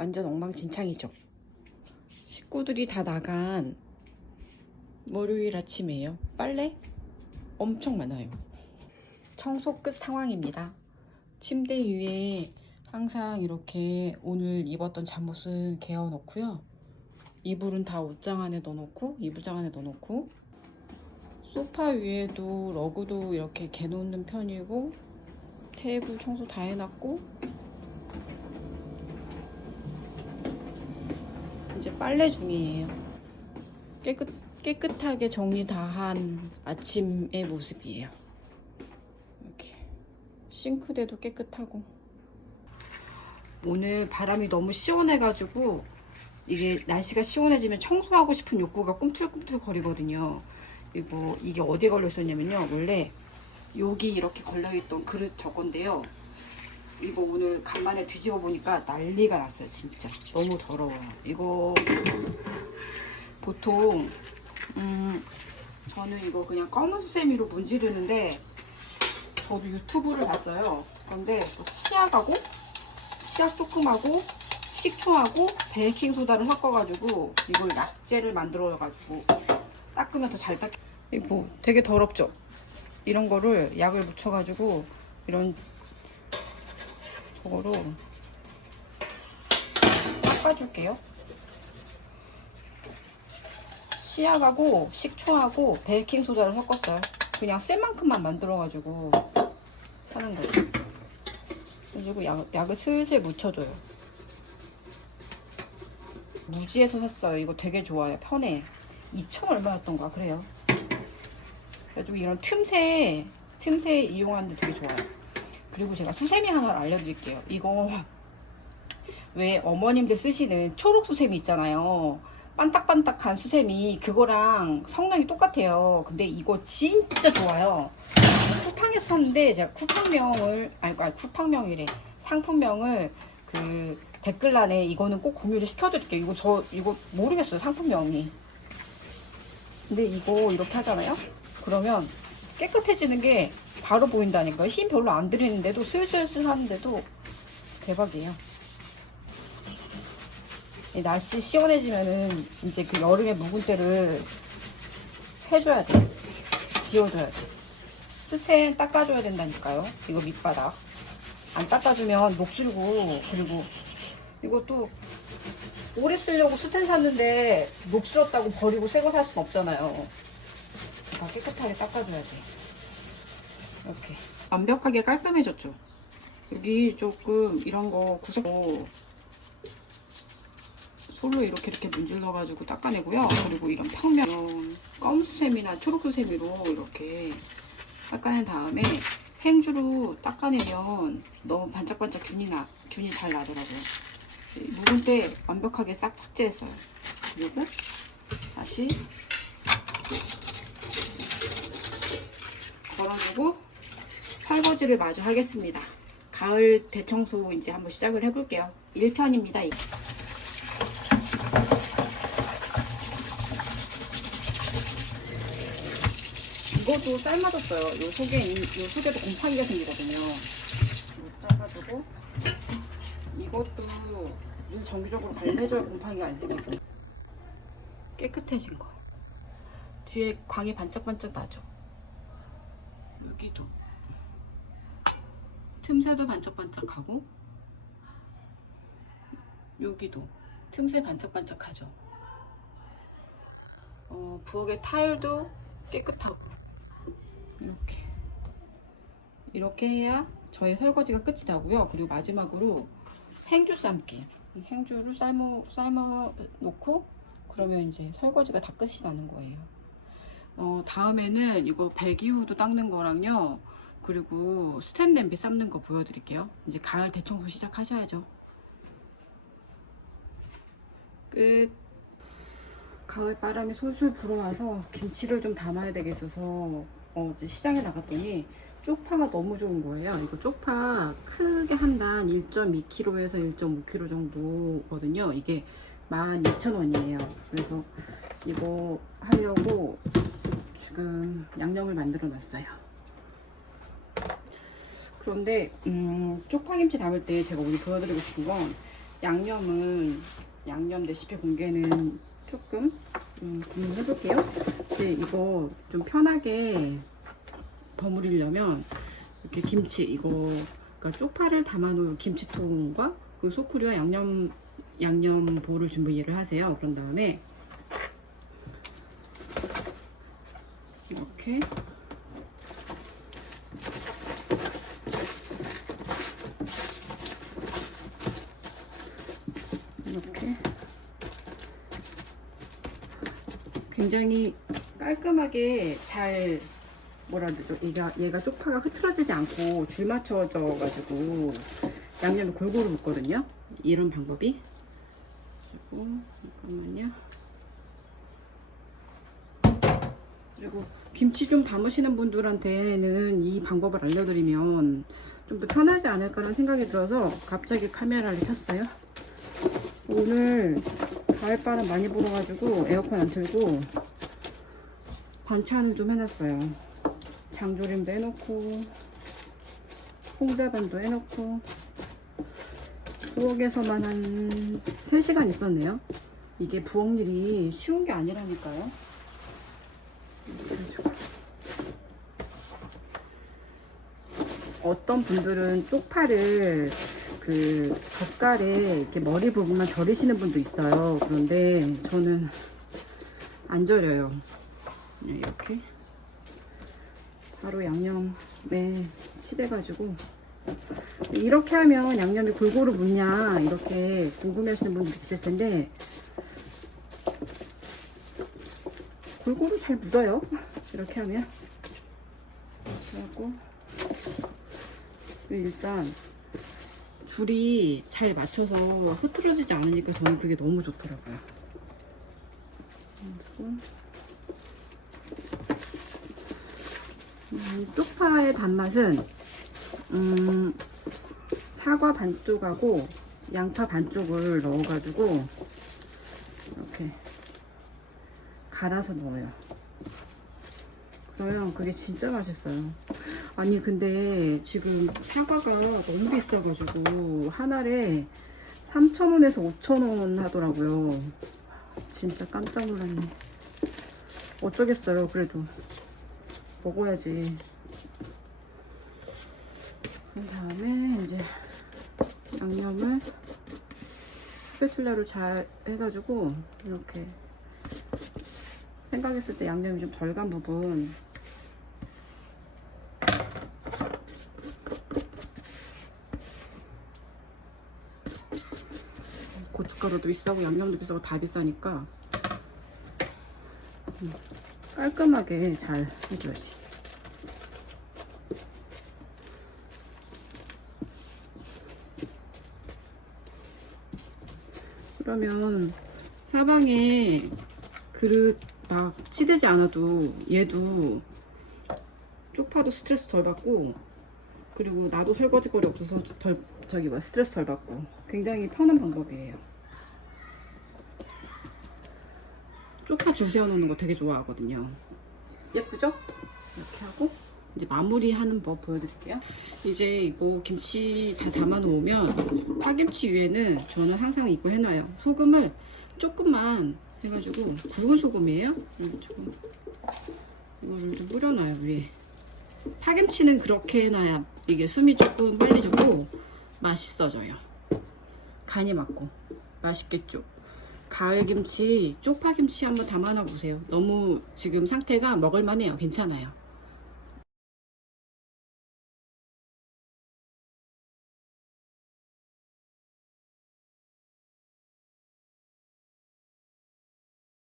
완전 엉망진창이죠. 식구들이 다 나간 월요일 아침이에요. 빨래 엄청 많아요. 청소 끝 상황입니다. 침대 위에 항상 이렇게 오늘 입었던 잠옷은 개어 놓고요. 이불은 다 옷장 안에 넣어놓고 이부장 안에 넣어놓고 소파 위에도 러그도 이렇게 개 놓는 편이고 테이블 청소 다 해놨고 이제 빨래 중이에요. 깨끗 깨끗하게 정리 다 한 아침의 모습이에요. 이렇게 싱크대도 깨끗하고 오늘 바람이 너무 시원해가지고 이게 날씨가 시원해지면 청소하고 싶은 욕구가 꿈틀꿈틀 거리거든요. 그리고 이게 어디에 걸려 있었냐면요. 원래 여기 이렇게 걸려있던 그릇 저건데요. 이거 오늘 간만에 뒤집어 보니까 난리가 났어요. 진짜 너무 더러워요. 이거 보통 음 저는 이거 그냥 검은 수세미로 문지르는데 저도 유튜브를 봤어요. 그런데 또 치약하고 치약 조금 하고 식초하고 베이킹 소다를 섞어가지고 이걸 약재를 만들어가지고 닦으면 더 잘 닦. 이거 뭐 되게 더럽죠. 이런 거를 약을 묻혀가지고 이런 저거로 닦아줄게요. 씨약하고 식초하고 베이킹 소다를 섞었어요. 그냥 쓸 만큼만 만들어가지고 하는 거죠. 그리고 약, 약을 슬슬 묻혀줘요. 무지에서 샀어요. 이거 되게 좋아요. 편해. 2천 얼마였던가 그래요. 그래가지고 이런 틈새 틈새 이용하는데 되게 좋아요. 그리고 제가 수세미 하나를 알려드릴게요. 이거 왜 어머님들 쓰시는 초록 수세미 있잖아요. 반딱반딱한 수세미 그거랑 성능이 똑같아요. 근데 이거 진짜 좋아요. 쿠팡에서 샀는데 제가 쿠팡명을 아니 아니 쿠팡명이래 상품명을 그 댓글란에 이거는 꼭 공유를 시켜드릴게요. 이거 저 이거 모르겠어요 상품명이. 근데 이거 이렇게 하잖아요. 그러면 깨끗해지는 게 바로 보인다니까요. 힘 별로 안 들이는데도 슬슬슬 하는데도 대박이에요. 이 날씨 시원해지면은 이제 그 여름에 묵은 때를 해줘야 돼. 지워줘야 돼. 스텐 닦아줘야 된다니까요. 이거 밑바닥. 안 닦아주면 녹슬고, 그리고 이것도 오래 쓰려고 스텐 샀는데 녹슬었다고 버리고 새 거살 수는 없잖아요. 다 깨끗하게 닦아줘야지. 이렇게. 완벽하게 깔끔해졌죠. 여기 조금 이런 거 구석 솔로 이렇게 이렇게 문질러가지고 닦아내고요. 그리고 이런 평면 검수세미나 초록수세미로 이렇게 닦아낸 다음에 행주로 닦아내면 너무 반짝반짝 균이 나 균이 잘 나더라고요. 묵은 때 완벽하게 싹 삭제했어요. 그리고 다시 걸어주고 설거지를 마저 하겠습니다. 가을 대청소 이제 한번 시작을 해볼게요. 1편입니다. 이것도 삶아졌어요. 요 속에, 이- 요 속에도 곰팡이가 생기거든요. 이거 짜가지고, 이것도 물 정기적으로 발라줘야 곰팡이가 안 생기고. 깨끗해진 거. 뒤에 광이 반짝반짝 나죠? 여기도. 틈새도 반짝반짝하고, 여기도. 틈새 반짝반짝하죠? 어, 부엌의 타일도 깨끗하고. 이렇게 이렇게 해야 저의 설거지가 끝이 나고요. 그리고 마지막으로 행주 삶기. 이 행주를 삶어 삶아 놓고 그러면 이제 설거지가 다 끝이 나는 거예요. 어, 다음에는 이거 배기후도 닦는 거랑요. 그리고 스텐 냄비 삶는 거 보여드릴게요. 이제 가을 대청소 시작하셔야죠. 끝. 가을 바람이 솔솔 불어와서 김치를 좀 담아야 되겠어서 어, 시장에 나갔더니 쪽파가 너무 좋은 거예요. 이거 쪽파 크게 한 단 1.2kg에서 1.5kg 정도거든요. 이게 12,000원이에요. 그래서 이거 하려고 지금 양념을 만들어 놨어요. 그런데 음, 쪽파김치 담을 때 제가 오늘 보여드리고 싶은 건 양념은 양념 레시피 공개는 조금 음, 해볼게요. 근데 이거 좀 편하게 버무리려면 이렇게 김치 이거 그러니까 쪽파를 담아놓은 김치통과 그 소쿠리와 양념 양념 볼을 준비를 하세요. 그런 다음에 이렇게 이렇게 굉장히 깔끔하게 잘 뭐라 그러죠? 얘가 얘가 쪽파가 흐트러지지 않고 줄 맞춰져 가지고 양념이 골고루 묻거든요. 이런 방법이 그리고 잠깐만요. 그리고 김치 좀 담으시는 분들한테는 이 방법을 알려드리면 좀 더 편하지 않을까라는 생각이 들어서 갑자기 카메라를 켰어요. 오늘 가을바람 많이 불어가지고 에어컨 안 틀고 반찬을 좀 해놨어요. 장조림도 해놓고 홍자반도 해놓고 부엌에서만 한 3시간 있었네요. 이게 부엌 일이 쉬운 게 아니라니까요. 그래가지고. 어떤 분들은 쪽파를 그 젓갈에 이렇게 머리 부분만 절이시는 분도 있어요. 그런데 저는 안 절여요. 네, 이렇게 바로 양념에 치대가지고 이렇게 하면 양념이 골고루 묻냐 이렇게 궁금해하시는 분들이 계실 텐데 골고루 잘 묻어요. 이렇게 하면 그리고 일단 줄이 잘 맞춰서 흐트러지지 않으니까 저는 그게 너무 좋더라고요. 그리고 음, 쪽파의 단맛은 음, 사과 반쪽하고 양파 반쪽을 넣어가지고 이렇게 갈아서 넣어요. 그러면 그게 진짜 맛있어요. 아니 근데 지금 사과가 너무 비싸가지고 한 알에 3,000원에서 5,000원 하더라고요. 진짜 깜짝 놀랐네. 어쩌겠어요. 그래도 먹어야지. 그 다음에 이제 양념을 스패툴라로 잘 해가지고 이렇게 생각했을 때 양념이 좀 덜 간 부분 고춧가루도 비싸고 양념도 비싸고 다 비싸니까 음, 깔끔하게 잘 해줘야지. 그러면 사방에 그릇 막 치대지 않아도 얘도 쪽파도 스트레스 덜 받고 그리고 나도 설거지거리 없어서 덜 저기 뭐 스트레스 덜 받고 굉장히 편한 방법이에요. 쪽파 줄 세워 놓는 거 되게 좋아하거든요. 예쁘죠? 이렇게 하고 이제 마무리하는 법 보여드릴게요. 이제 이거 김치 다 담아 놓으면 파김치 위에는 저는 항상 이거 해놔요. 소금을 조금만 해가지고 굵은 소금이에요. 음, 조금 이거를 좀 뿌려놔요 위에. 파김치는 그렇게 해놔야 이게 숨이 조금 빨리 주고 맛있어져요. 간이 맞고 맛있겠죠. 가을 김치, 쪽파 김치 한번 담아놔 보세요. 너무 지금 상태가 먹을만해요. 괜찮아요.